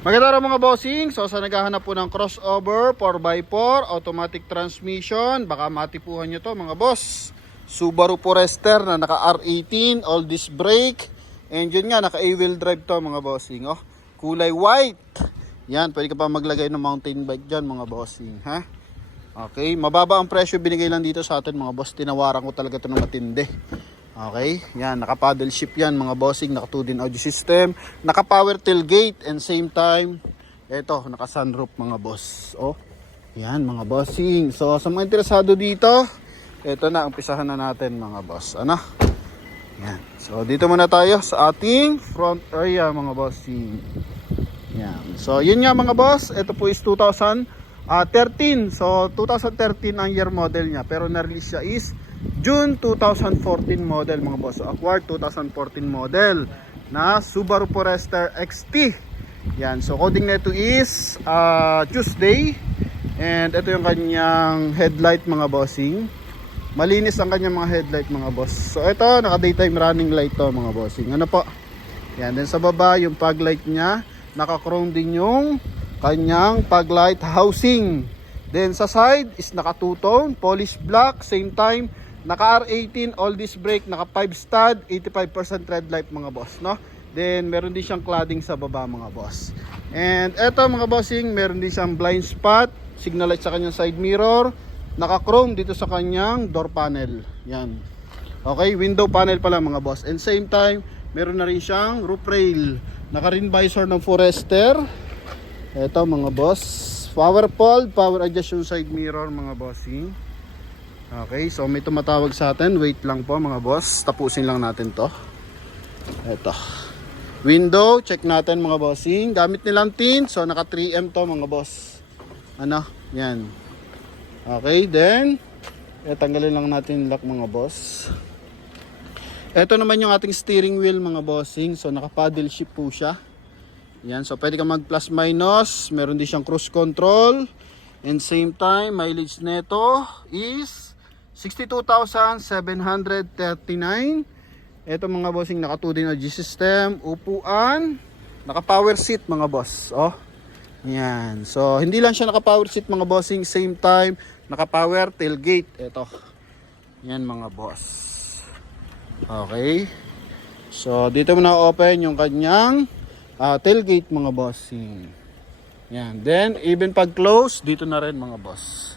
Maganda rin mga bossing. So sa naghahanap po ng crossover 4x4 automatic transmission, baka matipuhan nyo to mga boss. Subaru Forester na naka R18 all disc brake, engine nga naka A-wheel drive to mga bossing. Oh, kulay white. Yan, pwede ka pa maglagay ng mountain bike dyan mga bossing, ha? Okay, mababa ang presyo binigay lang dito sa atin mga boss. Tinawaran ko talaga ito ng matindi. Okay, yan, naka paddle shift yan mga bossing, naka 2-din audio system, naka power tailgate, and same time, eto, naka sunroof mga boss. Oh, yan mga bossing. So sa mga interesado dito, eto na, umpisahan na natin mga boss. Ano? Yan. So dito muna tayo sa ating front area mga bossing. Yan. So yun nga mga boss, ito po is 2013. So 2013 ang year model niya, pero na-release siya is June 2014 model mga boss. So acquired 2014 model na Subaru Forester XT. Yan. So coding nito is Tuesday. And ito yung kanyang headlight mga bossing. Malinis ang kanyang mga headlight mga boss. So ito, naka daytime running light to mga bossing. Ano po? Yan. Then sa baba yung fog light niya, naka chrome din yung kanyang fog light housing. Then sa side is naka two-tone, polished black, same time naka R18 all disc brake, naka 5 stud, 85% red light mga boss, no? Then meron din siyang cladding sa baba mga boss. And eto mga bossing, meron din siyang blind spot, signal light sa kanyang side mirror, naka chrome dito sa kanyang door panel. Yan. Okay, window panel pala mga boss. And same time, meron na rin siyang roof rail, naka rim visor ng Forester. Eto mga boss, power fold, power adjust yung side mirror mga bossing. Okay, so may tumatawag sa atin. Wait lang po mga boss, tapusin lang natin to. Eto, window, check natin mga bossing. Gamit nilang tint, so naka 3M to mga boss. Ano, yan. Okay, then tanggalin lang natin yung lock mga boss. Eto naman yung ating steering wheel mga bossing. So naka paddle shift po siya. Yan, so pwede ka mag plus minus. Meron din siyang cruise control. And same time, mileage neto is 62,739. Ito mga bossing, naka 2-din audio system, upuan, naka power seat mga boss. Oh. Yan. So hindi lang siya naka power seat mga bossing, same time naka power tailgate. Ito. Yan mga boss. Okay. So dito mo na open yung kanyang tailgate mga bossing. Yan. Then even pag close, dito na rin mga boss.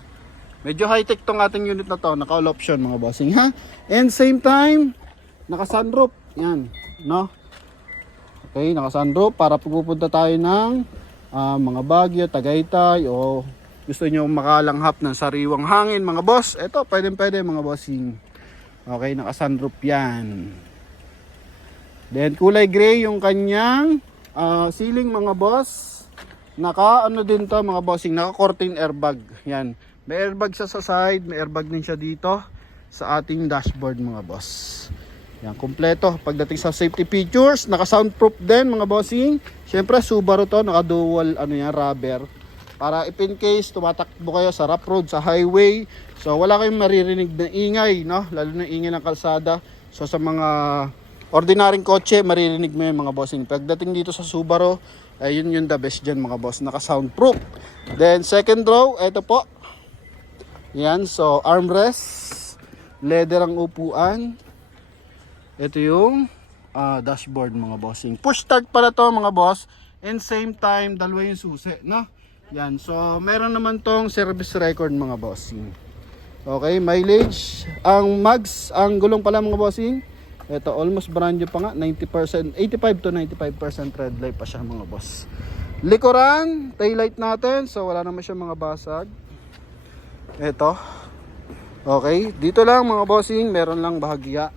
Medyo high-tech tong ating unit na to, naka all option mga bossing, ha? And same time, naka sunroof. Yan, no? Okay, naka sunroof para pupunta tayo ng mga Baguio, Tagaytay, o gusto nyo makalanghap ng sariwang hangin mga boss. Ito, pwede mga bossing. Okay, naka sunroof yan. Then kulay gray yung kanyang ceiling mga boss. Naka ano din to mga bossing, naka curtain airbag. Yan. May airbag siya sa side, may airbag din siya dito sa ating dashboard mga boss. Yan, kompleto. Pagdating sa safety features, naka soundproof din mga bossing. Syempre Subaru to, naka dual ano yan, rubber. Para if in case tumatakbo kayo sa rough road, sa highway, so wala kayong maririnig na ingay, no? Lalo na ingay ng kalsada. So sa mga ordinaryong kotse, maririnig mo yung mga bossing. Pagdating dito sa Subaru, ayun yung the best dyan mga boss, naka soundproof. Then second row, ito po. Yan, so armrest, leather ang upuan. Ito yung dashboard mga bossing. Push start pala to mga boss. And same time, dalawa yung susi, no? Yan, so meron naman tong service record mga bossing. Okay, mileage. Ang mags, ang gulong pala mga bossing. Ito, almost brand new pa nga, 90%, 85 to 95% red light pa siya mga boss. Likuran, taillight natin, so wala naman siya mga basag. Ito. Okay, dito lang mga bossing, meron lang bahagya.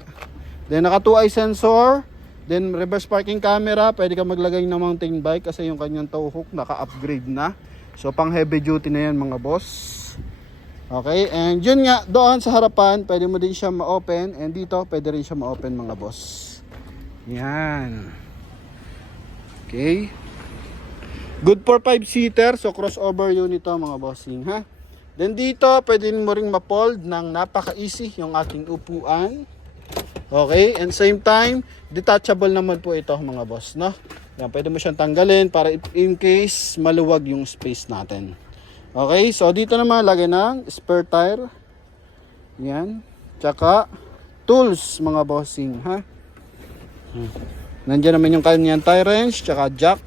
Then naka 2-eye sensor, then reverse parking camera, pwede ka maglagay ng mountain bike kasi yung kanyang tow hook naka-upgrade na. So pang heavy duty na yan mga boss. Okay, and yun nga, doon sa harapan, pwede mo din siya ma-open, and dito, pwede rin siya ma-open mga boss. Yan. Okay. Good for 5-seater, so crossover unit to mga bossing, ha? Then dito, pwede mo ring ma-fold ng napaka-easy yung ating upuan. Okay, and same time, detachable naman po ito mga boss, no? Yan, pwede mo siyang tanggalin para in case maluwag yung space natin. Okay, so dito naman lagay ng spare tire. Yan. Tsaka tools mga bossing, ha? Nandiyan naman yung kanyang tie wrench, tsaka jack.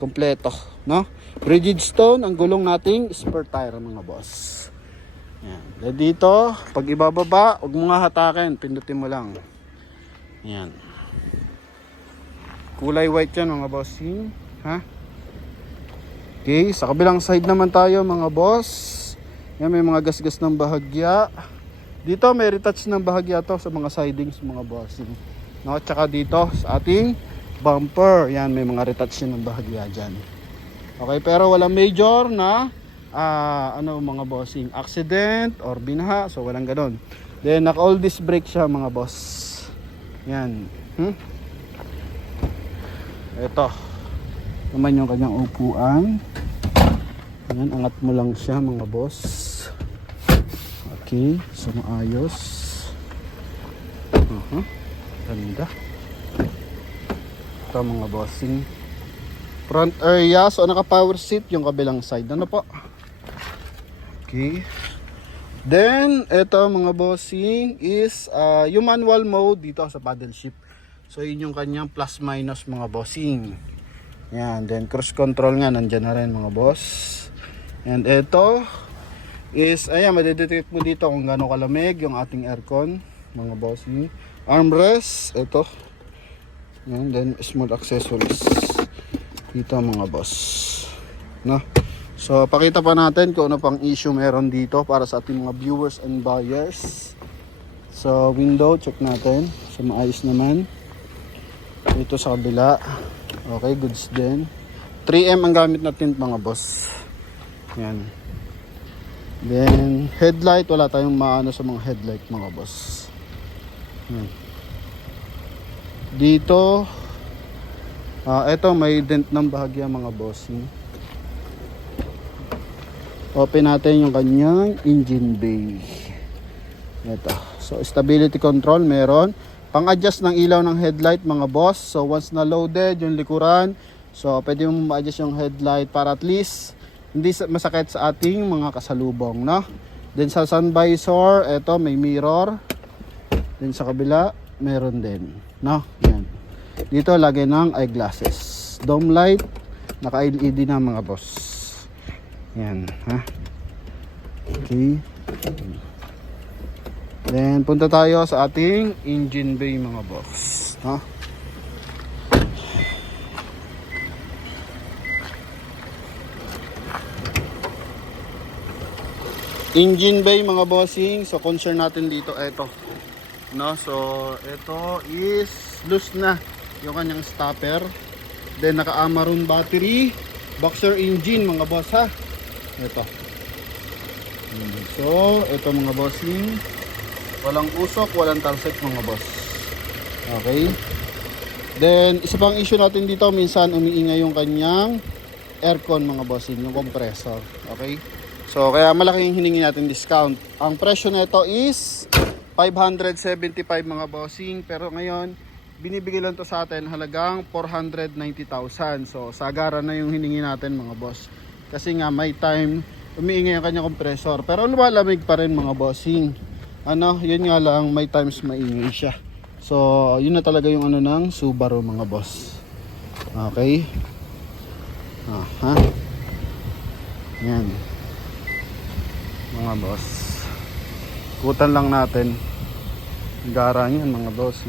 Kompleto, no? Bridgestone ang gulong nating spare tire mga boss. Yan. Then dito, pag ibababa, huwag mo nga hatakin, pindutin mo lang. Yan. Kulay white yan mga bossing, ha? Okay, sa kabilang side naman tayo mga boss. Yan, may mga gasgas ng bahagya. Dito may retouch ng bahagya to sa mga sidings mga bossing. No, tsaka dito sa ating bumper, yan may mga retouch ng bahagya diyan. Okay, pero wala major na mga bossing, accident or binaha, so walang ganoon. Then naka all disc brake siya mga boss. Yan. Ito naman yung kanyang upuan. Yan, angat mo lang siya mga boss. Okay, so maayos. Ganda. Ito mga bossing. Front area, so naka power seat yung kabilang side. Ano po? Okay. Then, ito mga bossing is yung manual mode dito sa paddle shift. So yun yung kanyang plus minus mga bossing. Yan, then cruise control nga nandyan na rin mga boss. And ito is, ayan, madidetect mo dito kung gaano kalamig yung ating aircon mga bossing. Armrest, ito. Yan, then small accessories dito mga boss, no? So pakita pa natin kung ano pang issue meron dito para sa ating mga viewers and buyers. So window, check natin. So maayos naman. Ito sa kabila. Okay, goods din. 3M ang gamit natin mga boss. Yan. Then headlight, wala tayong maano sa mga headlight mga boss. Yan. Dito eto may dent ng bahagya mga bossing. Open natin yung kanyang engine bay. Ito. So stability control meron. Pang-adjust ng ilaw ng headlight mga boss. So once na loaded yung likuran, so pwede mo ma-adjust yung headlight para at least hindi masakit sa ating mga kasalubong, no? Then sa sun visor, eto may mirror. Then sa kabila, meron din, no? Yan. Dito lagay ng eyeglasses. Dome light, naka-LED na mga boss. Yan, ha? Okay. Then punta tayo sa ating engine bay mga boss, no? Engine bay mga bossing, so concern natin dito ito, no? So ito is loose na yung kanyang stopper. Then naka-Amaron battery, boxer engine mga boss, ha? Ito. So ito mga bossing, walang usok, walang talsik mga boss. Okay. Then isa pang issue natin dito, minsan umiingay yung kanyang aircon mga bossing, yung compressor. Okay. So kaya malaking hiningi natin discount. Ang presyo nito is 575 mga bossing, pero ngayon binibigay lang to sa atin halagang 490,000. So sagara na yung hiningi natin mga boss. Kasi nga may time umiingay ang kanyang compressor, pero lumalamig pa rin mga bossing. Ano, yun nga lang, may times maingay siya. So yun na talaga yung ano ng Subaru mga boss. Okay. Aha. Yan mga boss, kutan lang natin gara niyan mga boss.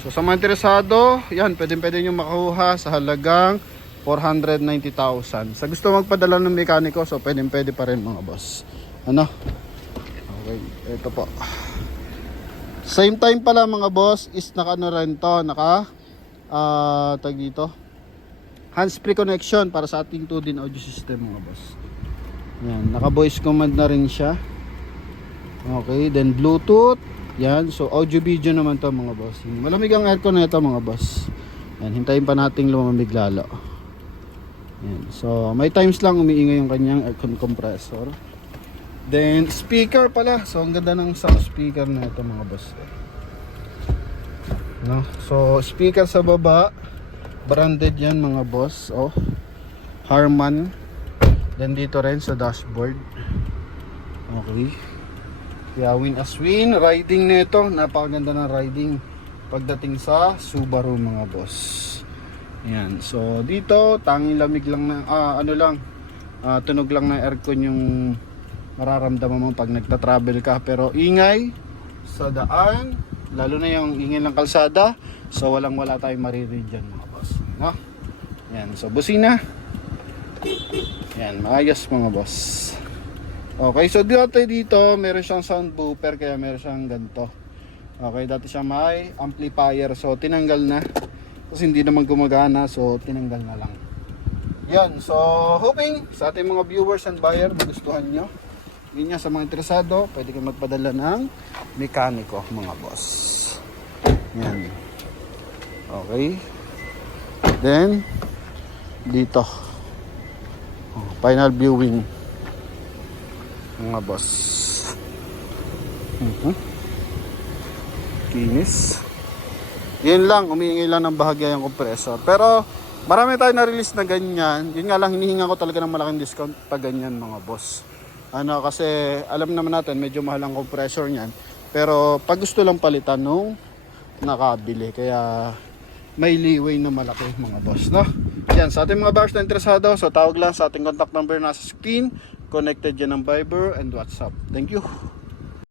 So sa mga interesado, yan, pwede nyo makuha sa halagang 490,000. Sa gusto magpadala ng mekaniko, so pwede pa rin mga boss. Ano? Okay, ito po. Same time pala mga boss is naka ano rin to, tag dito, hands-free connection para sa ating 2-din audio system mga boss. Yan, naka voice command na rin siya. Okay, then Bluetooth. Yan, so audio video naman to mga boss. Malamig ang aircon na ito mga boss. Yan, hintayin pa nating lumamig lalo. Yan, so may times lang umiingay yung kanyang aircon compressor. Then speaker pala. So ang ganda ng sound speaker na ito mga boss. No? So speaker sa baba. Branded yan mga boss. Oh. Harman. Then dito rin sa dashboard. Okay. Kaya win as win. Riding nito. Napakaganda ng riding. Pagdating sa Subaru mga boss. Yan. So dito tanging lamig lang na tunog lang ng aircon yung mararamdaman mo pag nagta-travel ka. Pero ingay sa daan, lalo na yung ingay ng kalsada. So wala tayong maririnig dyan mga boss. No? Yan. So busina. Yan. Maayos mga boss. Okay. So dito meron siyang sound booper. Kaya meron siyang ganito. Okay. Dati siya may amplifier. So tinanggal na. Kasi hindi naman gumagana. So tinanggal na lang. Yan. So hoping sa ating mga viewers and buyer magustuhan nyo. Yun nga, sa mga interesado, pwede kang magpadala ng mekaniko mga boss. Yan. Okay. Then dito final viewing mga boss. Kinis. Yun lang, umiingay lang ng bahagya yung compressor. Pero marami tayo na-release na ganyan. Yun nga lang, hinihinga ko talaga ng malaking discount pag ganyan mga boss. Kasi alam naman natin medyo mahal ang compressor niyan. Pero pag gusto lang palitan nung nakabili, kaya may leeway na malaki mga boss, no? Yan, sa ating mga buyers na interesado, so tawag lang sa ating contact number nasa screen. Connected yan ng Viber and WhatsApp. Thank you.